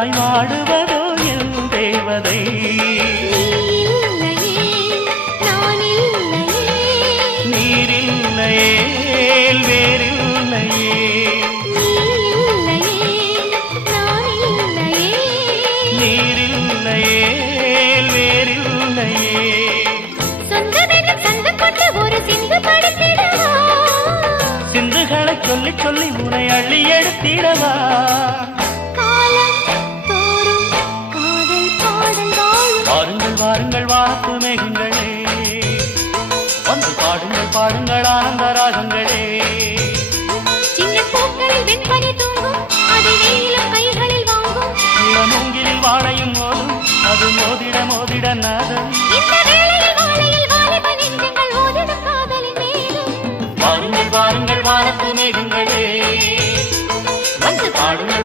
எனக்காய் வாடுவதோ என் தேவதை. நீரில்லையே வேறில்லையே, நீரில்லையே வேறில்லையே. சிந்துகளை சொல்லி சொல்லி உனை அள்ளி எடுத்திடவா. வாருங்கள் வாருங்கள் வாத்து மேகங்களே, வந்து பாடுங்கள் பாடுங்கள் ஆனந்த ராகங்களே. சின்ன பூக்களில் வெண்பனி தூங்கும், அது வெயிலும் கைகளில் வாங்கும். மூங்கிலில் வாழையும் மோதும், அது மோதிட மோதிட நாதம். இந்த வேளையில் வாழையில் வாலிப நெஞ்சங்கள் ஓதிடும் காதலின் மேலும். வாருங்கள் வாருங்கள் வாத்து மேகங்களே.